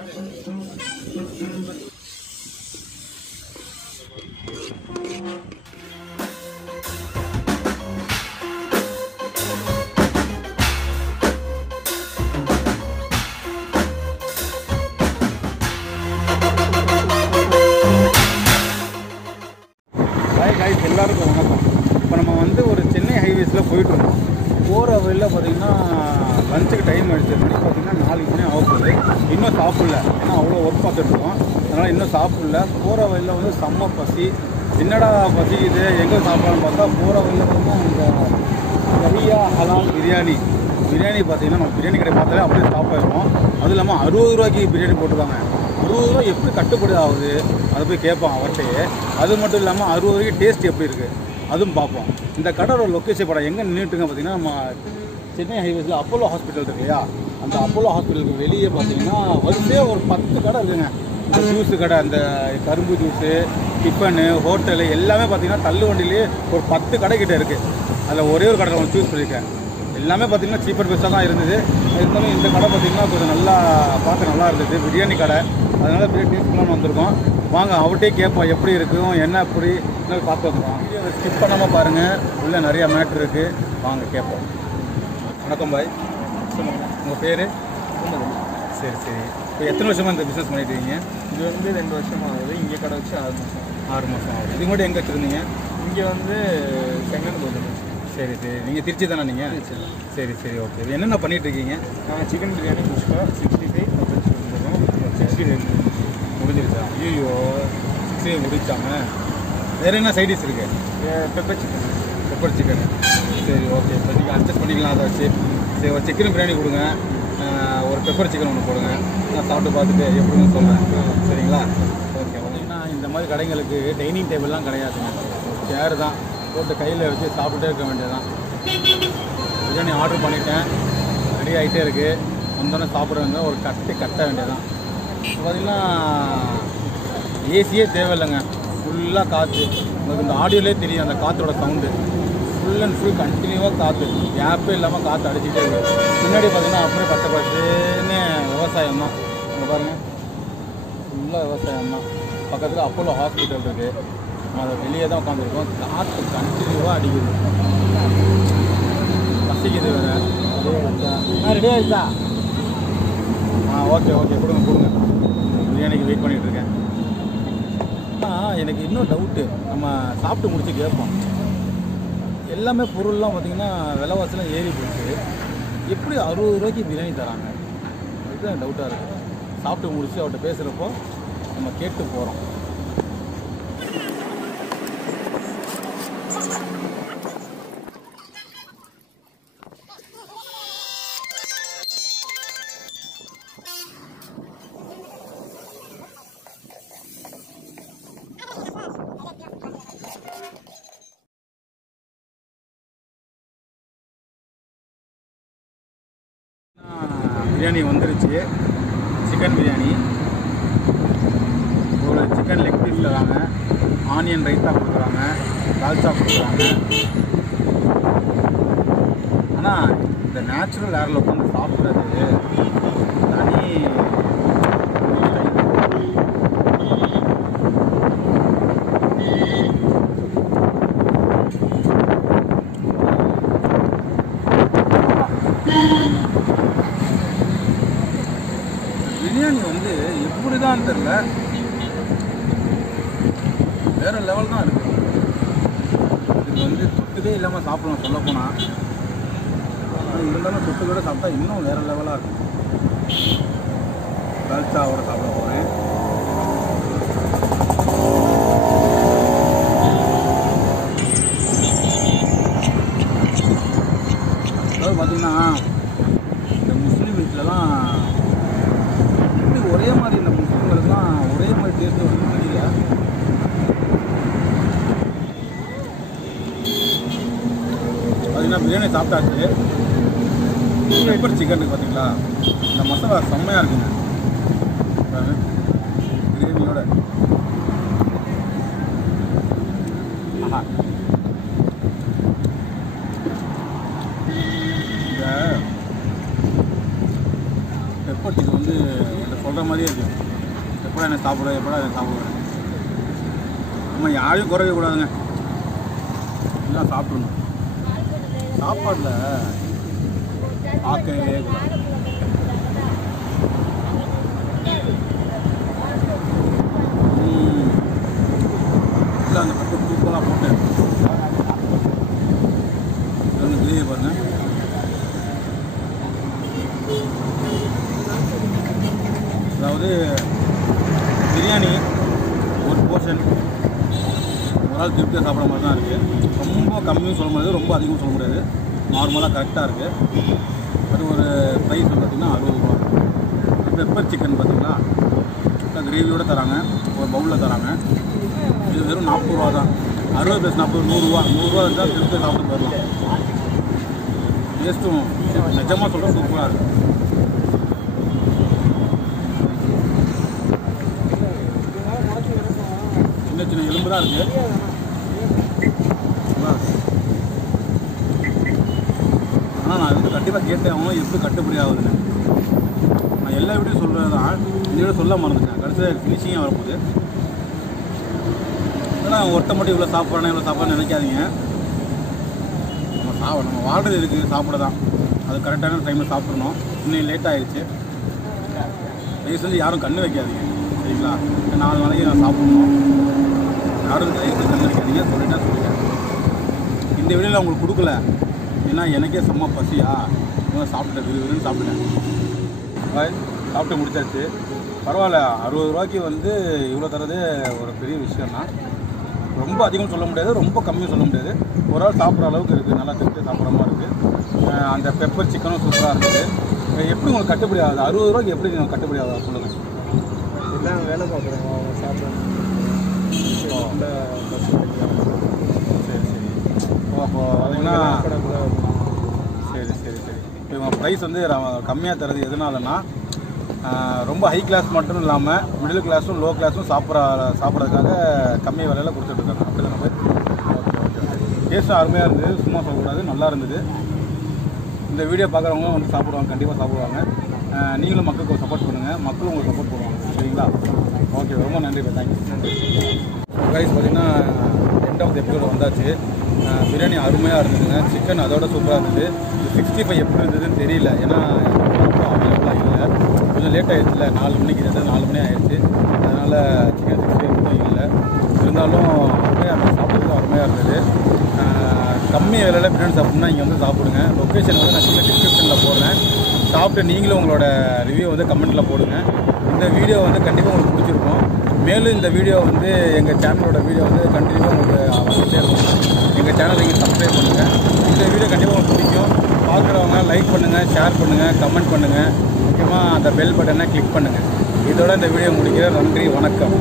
எல்லாருக்கும் வணக்கம். இப்போ நம்ம வந்து ஒரு சென்னை ஹைவேஸில் போயிட்டுருக்கோம். போகிற வழியில் பார்த்திங்கன்னா லஞ்சுக்கு டைம் ஆகிடுச்சு. மணி பார்த்திங்கன்னா 4 மணி ஆக போகுது. இன்னும் சாப்பிடல, ஏன்னா அவ்வளோ ஒர்க் பார்த்துட்ருக்கோம். அதனால் இன்னும் சாப்பிடல. போகிற வழியில் வந்து செம்ம பசி. என்னடா பசி இது, எங்கே சாப்பிடலான்னு பார்த்தா போகிற வழியில் பார்த்திங்கன்னா இந்த கரியா ஹலால் பிரியாணி பார்த்திங்கன்னா நம்ம பிரியாணி கடை பார்த்தாலே அப்படியே சாப்பிடுவோம். அதுவும் இல்லாமல் 60 ரூபாய்க்கு பிரியாணி போட்டுருக்காங்க. 60 ரூபா எப்படி கட்டுப்படி ஆகுது, அதை போய் கேட்போம் அவர்கிட்டயே. அது மட்டும் இல்லாமல் 60 ரூபாய்க்கு டேஸ்ட் எப்படி இருக்குது அதுவும் பார்ப்போம். இந்த கடையோட லொக்கேஷன் படம் எங்கே நின்றுட்டுங்க பார்த்திங்கன்னா, நம்ம சென்னை ஹைவேஸில் அப்போலோ ஹாஸ்பிட்டல் இருக்கு இல்லையா, அந்த அப்போலோ ஹாஸ்பிட்டலுக்கு வெளியே பார்த்திங்கன்னா வரிசையாக ஒரு 10 கடை இருக்குங்க. இந்த ஜூஸு கடை, அந்த கரும்பு ஜூஸு, டிஃபனு, ஹோட்டலு எல்லாமே பார்த்திங்கன்னா தள்ளு வண்டியிலே ஒரு 10 கடைக்கிட்ட இருக்குது. அதில் ஒரே ஒரு கடை நான் சூஸ் பண்ணியிருக்கேன். எல்லாமே பார்த்திங்கன்னா சீப்பர் பெஸ்ட்டாக தான் இருந்தது. இருந்தாலும் இந்த கடை பார்த்திங்கன்னா கொஞ்சம் நல்லா பார்க்க நல்லா இருந்தது, பிரியாணி கடை. அதனால் பிரியாணி டேஸ்ட் பண்ணலான்னு வந்திருக்கோம். வாங்க அவர்கிட்டே கேட்போம் எப்படி இருக்கும், என்ன அப்படி இன்னும் பார்த்து வந்துடுவோம். வீடியோ ஸ்கிப் பண்ணாமல் பாருங்கள், உள்ளே நிறையா மேட்ரு இருக்குது. வாங்க கேட்போம். வணக்கம் பாய், உங்கள் பேர்? சரி சரி. இப்போ எத்தனை வருஷமாக இந்த பிஸ்னஸ் பண்ணிட்டு இருக்கீங்க? இது வந்து 2 வருஷம் ஆகுது. இங்கே கடை வச்சு 6 மாதம் ஆகுது. இது மட்டும் எங்கே வச்சுருந்தீங்க? இங்கே வந்து செங்கன் போதும். சரி சரி. நீங்கள் திருச்சி தானே நீங்கள்? சரி சரி ஓகே. இது என்னென்ன பண்ணிகிட்டு இருக்கீங்க? நாங்கள் சிக்கன் பிரியாணி முடிச்சுட்டோம். 65 முடிஞ்சிருச்சா? ஐயோ 60 முடிச்சாங்க. வேறு என்ன சைடிஷ் இருக்குது? Pepper chicken. சரி ஓகே. இப்போ நீங்கள் அட்ஜஸ்ட் பண்ணிக்கலாம் அதை வச்சு. சரி, ஒரு சிக்கன் பிரியாணி கொடுங்க, ஒரு பெப்பர் சிக்கன் ஒன்று போடுங்க. நான் சாப்பிட்டு பார்த்துட்டு எப்படின்னு சொல்கிறேன். சரிங்களா? ஓகே. பார்த்தீங்கன்னா இந்த மாதிரி கடைங்களுக்கு டைனிங் டேபிள்லாம் கிடையாதுங்க. சேர் தான் போட்டு கையில் வச்சு சாப்பிட்டுட்டே இருக்க வேண்டியதுதான். பிரியாணி ஆர்டர் பண்ணிட்டேன், ரெடி ஆகிட்டே இருக்குது. வந்தோடனே சாப்பிட்றவங்க ஒரு கட்ட வேண்டியதுதான். இப்போ பார்த்திங்கன்னா ஏசியே தேவையில்லைங்க, ஃபுல்லாக காற்று. உங்களுக்கு இந்த ஆடியோலே தெரியும் அந்த காற்றோட சவுண்டு. ஃபுல் அண்ட் ஃபுல் கண்டினியூவாக காற்று, கேப்பே இல்லாமல் காற்று அடிச்சுட்டே இருக்குது. பின்னாடி பார்த்திங்கன்னா அப்படியே பச்சைன்னு விவசாயம் தான். அங்கே பாருங்கள், ஃபுல்லாக விவசாயம் தான். பக்கத்தில் அப்போலோ ஹாஸ்பிட்டல் இருக்குது. அதை வெளியே தான் உட்காந்துருக்கோம். காற்று கண்டினியூவாக அடிக்குது, பசிக்குது வேறு. ரெடி ஆகிடுச்சா? ஓகே கொடுங்க. பிரியாணிக்கு வெயிட் பண்ணிகிட்ருக்கேன். ஆனால் எனக்கு இன்னும் டவுட்டு, நம்ம சாப்பிட்டு முடிச்சு கேட்போம். எல்லாமே பொருள்லாம் பார்த்திங்கன்னா விலைவாசிலாம் ஏறி போயிடுச்சு. எப்படி 60 ரூபாய்க்கு பிரியாணி தராங்க? இதுதான் டவுட்டாக இருக்குது. சாப்பிட்டு முடிச்சு அவர்கிட்ட பேசுகிறப்போ நம்ம கேட்டு போகிறோம். பிரியாணி வந்துருச்சு. சிக்கன் பிரியாணி, ஒரு சிக்கன் லெக் பீஸ் தராங்க, ஆனியன் ரைத்தா கொடுக்குறாங்க, தால்ச்சா கொடுக்குறாங்க. ஆனால் இந்த நேச்சுரல் ஏரில் உட்காந்து சாப்பிட்றது தனி. பிரியாணி வந்து எப்படி தான் தெரியல, வேறு லெவல் தான் இருக்குது. இதுக்கு வந்து தொட்டுதே இல்லாமல் சாப்பிடலாம் சொல்ல போனால். இருந்தாலும் தொட்டுக்கூட சாப்பிட்டா இன்னும் வேறு லெவலாக இருக்கும். தால்ச்சாவோட சாப்பிட போகிறேன். அதாவது பார்த்திங்கன்னா இந்த முஸ்லீம் வீட்டிலலாம் எப்படி ஒரே மாதிரி, இந்த முஸ்லீம்களுக்குலாம் ஒரே மாதிரி டேஸ்ட்டு வந்து தெரியல. பார்த்தீங்கன்னா பிரியாணி சாப்பிட்டாச்சு. பெப்பர் சிக்கனுக்கு பார்த்தீங்களா, இந்த மசாலா செம்மையாக இருக்குங்க. கிரேவியோட இந்த பெப்பர் இது வந்து இந்த சொல்கிற மாதிரியே இருக்குது. எப்படா என்ன சாப்பிடுவேன். நம்ம யாரையும் குறைக்க கூடாதுங்க, எல்லாம் சாப்பிடணும். சாப்பாடில் பார்க்கவே கூடாது. இல்லை அந்த பக்கம் தூக்கெல்லாம் போட்டு கிரேவி பாருங்கள். அதாவது பிரியாணி ஒரு போர்ஷன் ஒரு ஆள் திருப்தியாக சாப்பிட்ற மாதிரி தான் இருக்குது. ரொம்ப கம்மியும் சொல்ல முடியாது, ரொம்ப அதிகமும் சொல்ல முடியாது, நார்மலாக கரெக்டாக இருக்குது. அது ஒரு ப்ரைஸ் பார்த்திங்கன்னா 60 ரூபா. பெப்பர் சிக்கன் பார்த்திங்களா, கிரேவியோடு தராங்க, ஒரு பவுலில் தராங்க. இது வெறும் 40 ரூபா தான். 60 + 40 100 ரூபா. 100 ரூபா இருந்தால் திருப்தியாக சாப்பிட்டு போயிடலாம். டேஸ்ட்டும் நிஜமாக சொல்கிறேன் சூப்பராக இருக்குது. சின்ன சின்ன எலும்பு தான் இருக்குது. ஆனால் நான் வந்து கண்டிப்பாக கேட்டேன், அவங்களும் எப்படி கட்டுப்படி ஆகுதுன்னு. நான் எல்லா வீட்டையும் சொல்கிறது தான், இந்த வீடு சொல்ல மறந்துட்டேன். கடைசியில் ஃபினிஷிங்காக வரப்போகுது. ஆனால் ஒருத்த மட்டும் இவ்வளோ சாப்பிட்றேன்னு நினைக்காதீங்க. நம்ம வாழ்றது இருக்குது, சாப்பிட தான். அது கரெக்டான டைமில் சாப்பிட்றணும். இன்னும் லேட் ஆகிடுச்சு. தயவு செஞ்சு யாரும் கண்ணு வைக்காதீங்க, சரிங்களா? 4 நாளைக்கு நான் சாப்பிட்ணும். யாரும் தயவு செஞ்சு கண்ணு வைக்காதீங்க, சொல்லிட்டேன். இந்த வீடியோவில் உங்களுக்கு கொடுக்கல, ஏன்னா எனக்கே செம்ம பசியா, சாப்பிட்டுட்டேன், சாப்பிட்டுட்டேன். சாப்பிட்டு முடிச்சாச்சு. பரவாயில்ல, 60 ரூபாய்க்கு வந்து இவ்வளோ தரது ஒரு பெரிய விஷயம் தான். ரொம்ப அதிகம் சொல்ல முடியாது, ரொம்ப கம்மியும் சொல்ல முடியாது. ஒரு ஆள் சாப்பிட்ற அளவுக்கு இருக்குது, நல்லா திருப்தி சாப்பிட்ற மாதிரி இருக்குது. அந்த பெப்பர் சிக்கனும் சூப்பராக இருக்குது. எப்படி உங்களுக்கு கட்டுப்படி ஆகுது? 60 ரூபாய்க்கு எப்படி நீங்கள் கட்டுப்படி ஆகுதா சொல்லுங்கள். எல்லாம் வேலை பார்க்குறோங்க, அவங்க சாப்பிட்றாங்க. சரி அப்போ பார்த்தீங்கன்னா சரி இப்போ ப்ரைஸ் வந்து கம்மியாக தரது எதனாலன்னா, ரொம்ப ஹை கிளாஸ் மட்டும் இல்லாமல் மிடில் கிளாஸும் லோ கிளாஸும் சாப்பிட்றதுக்காக கம்மி விலையில் கொடுத்துட்ருக்காங்க. அப்படி தான் ஓகே. டேஸ்ட்டும் அருமையாக இருந்தது, சும்மா சொல்லக்கூடாது, நல்லா இருந்தது. இந்த வீடியோ பார்க்குறவங்களும் வந்து சாப்பிடுவாங்க, கண்டிப்பாக சாப்பிடுவாங்க. நீங்களும் மக்களுக்கு சப்போர்ட் பண்ணுங்கள், மக்களும் உங்களுக்கு சப்போர்ட் பண்ணுவாங்க, சரிங்களா? ஓகே, ரொம்ப நன்றி, தேங்க்யூ. ப்ரைஸ் பார்த்திங்கன்னா எண்ட் ஆஃப் த எபிசோடு வந்தாச்சு. பிரியாணி அருமையாக இருந்ததுங்க, சிக்கன் அதோட சூப்பராக இருந்தது. 65 எப்படி இருந்ததுன்னு தெரியல, ஏன்னா அவைலபிளாக இல்லை. கொஞ்சம் லேட் ஆகிடுச்சுல, 4 மணிக்கு 4 மணி ஆகிடுச்சு. அதனால் சிக்கன் 65 மட்டும் இல்லை. இருந்தாலும் சாப்பிட்றது அருமையாக இருந்தது. கம்மி விலையில் பிரியாணி சாப்பிட்ணுன்னா இங்கே வந்து சாப்பிடுங்க. லொக்கேஷன் வந்து நான் கீழே டிஸ்கிரிப்ஷனில் போடுறேன். சாப்பிட்டு நீங்களும் உங்களோட ரிவ்யூ வந்து கமெண்ட்டில் போடுங்க. இந்த வீடியோ வந்து கண்டிப்பாக உங்களுக்கு பிடிச்சிருக்கும். மேலும் இந்த வீடியோ வந்து எங்கள் சேனலோட வீடியோ வந்து கண்டிப்பாக உங்களுக்கு வந்துகிட்டே இருக்கும்னா எங்கள் சேனலை நீங்கள் சப்ஸ்கிரைப் பண்ணுங்கள். இந்த வீடியோ கண்டிப்பாக உங்களுக்கு பிடிக்கும். பார்க்குறவங்க லைக் பண்ணுங்கள், ஷேர் பண்ணுங்கள், கமெண்ட் பண்ணுங்கள். முக்கியமாக அந்த பெல் பட்டனை கிளிக் பண்ணுங்கள். இதோட இந்த வீடியோ முடிக்கிறேன். நன்றி, வணக்கம்.